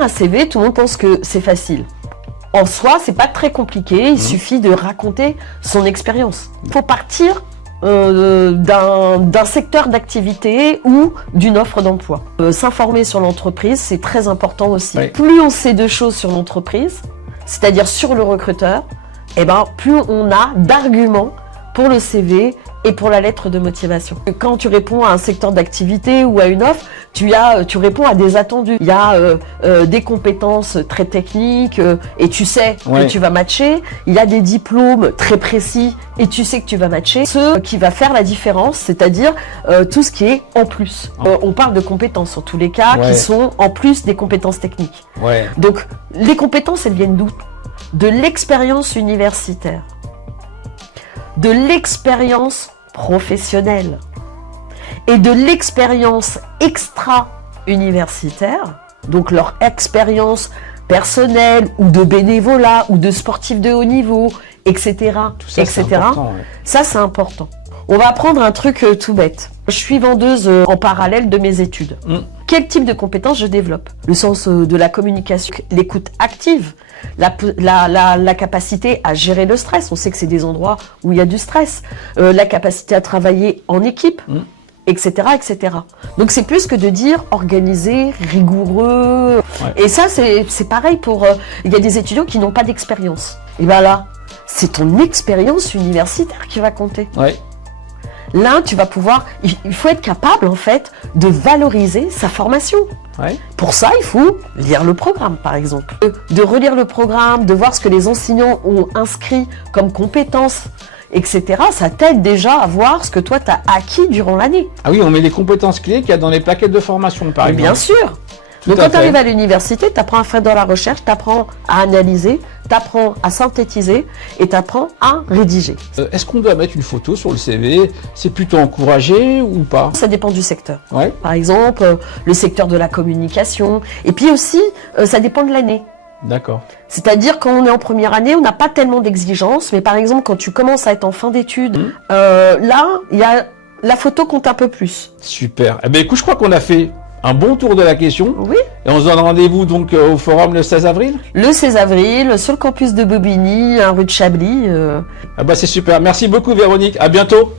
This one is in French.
Faire un CV, tout le monde pense que c'est facile. En soi, c'est pas très compliqué, il suffit de raconter son expérience. Il faut partir d'un secteur d'activité ou d'une offre d'emploi. S'informer sur l'entreprise, c'est très important aussi. Oui. Plus on sait de choses sur l'entreprise, c'est-à-dire sur le recruteur, eh ben, plus on a d'arguments pour le CV et pour la lettre de motivation. Quand tu réponds à un secteur d'activité ou à une offre, tu réponds à des attendus. Il y a des compétences très techniques et tu sais que tu vas matcher. Il y a des diplômes très précis et tu sais que tu vas matcher. Ce qui va faire la différence, c'est-à-dire tout ce qui est en plus. On parle de compétences en tous les cas qui sont en plus des compétences techniques. Donc les compétences, elles viennent d'où? De l'expérience universitaire, de l'expérience professionnelle et de l'expérience extra-universitaire, donc leur expérience personnelle ou de bénévolat ou de sportif de haut niveau, etc. Tout ça, etc. C'est important, Ça, c'est important. On va prendre un truc tout bête. Je suis vendeuse en parallèle de mes études. Quel type de compétences je développe? Le sens de la communication, l'écoute active, la capacité à gérer le stress. On sait que c'est des endroits où il y a du stress. La capacité à travailler en équipe, etc., etc. Donc c'est plus que de dire organisé, rigoureux. Et ça, c'est pareil pour... Il y a des étudiants qui n'ont pas d'expérience. Et bien là, c'est ton expérience universitaire qui va compter. Là, tu vas pouvoir... Il faut être capable, en fait, de valoriser sa formation. Pour ça, il faut lire le programme, par exemple. De relire le programme, de voir ce que les enseignants ont inscrit comme compétences, etc. Ça t'aide déjà à voir ce que toi, tu as acquis durant l'année. Ah oui, on met les compétences clés qu'il y a dans les plaquettes de formation, par exemple. Bien sûr. Donc quand tu arrives à l'université, tu apprends à faire de la recherche, tu apprends à analyser, tu apprends à synthétiser et tu apprends à rédiger. Est-ce qu'on doit mettre une photo sur le CV? C'est plutôt encouragé ou pas? Ça dépend du secteur. Par exemple, le secteur de la communication. Et puis aussi, ça dépend de l'année. D'accord. C'est-à-dire quand on est en première année, on n'a pas tellement d'exigences. Mais par exemple, quand tu commences à être en fin d'études, là, la photo compte un peu plus. Super. Eh bien, écoute, je crois qu'on a fait un bon tour de la question. Oui. Et on se donne rendez-vous donc au forum le 16 avril? Le 16 avril, sur le campus de Bobigny, rue de Chablis. Ah bah c'est super. Merci beaucoup Véronique. À bientôt.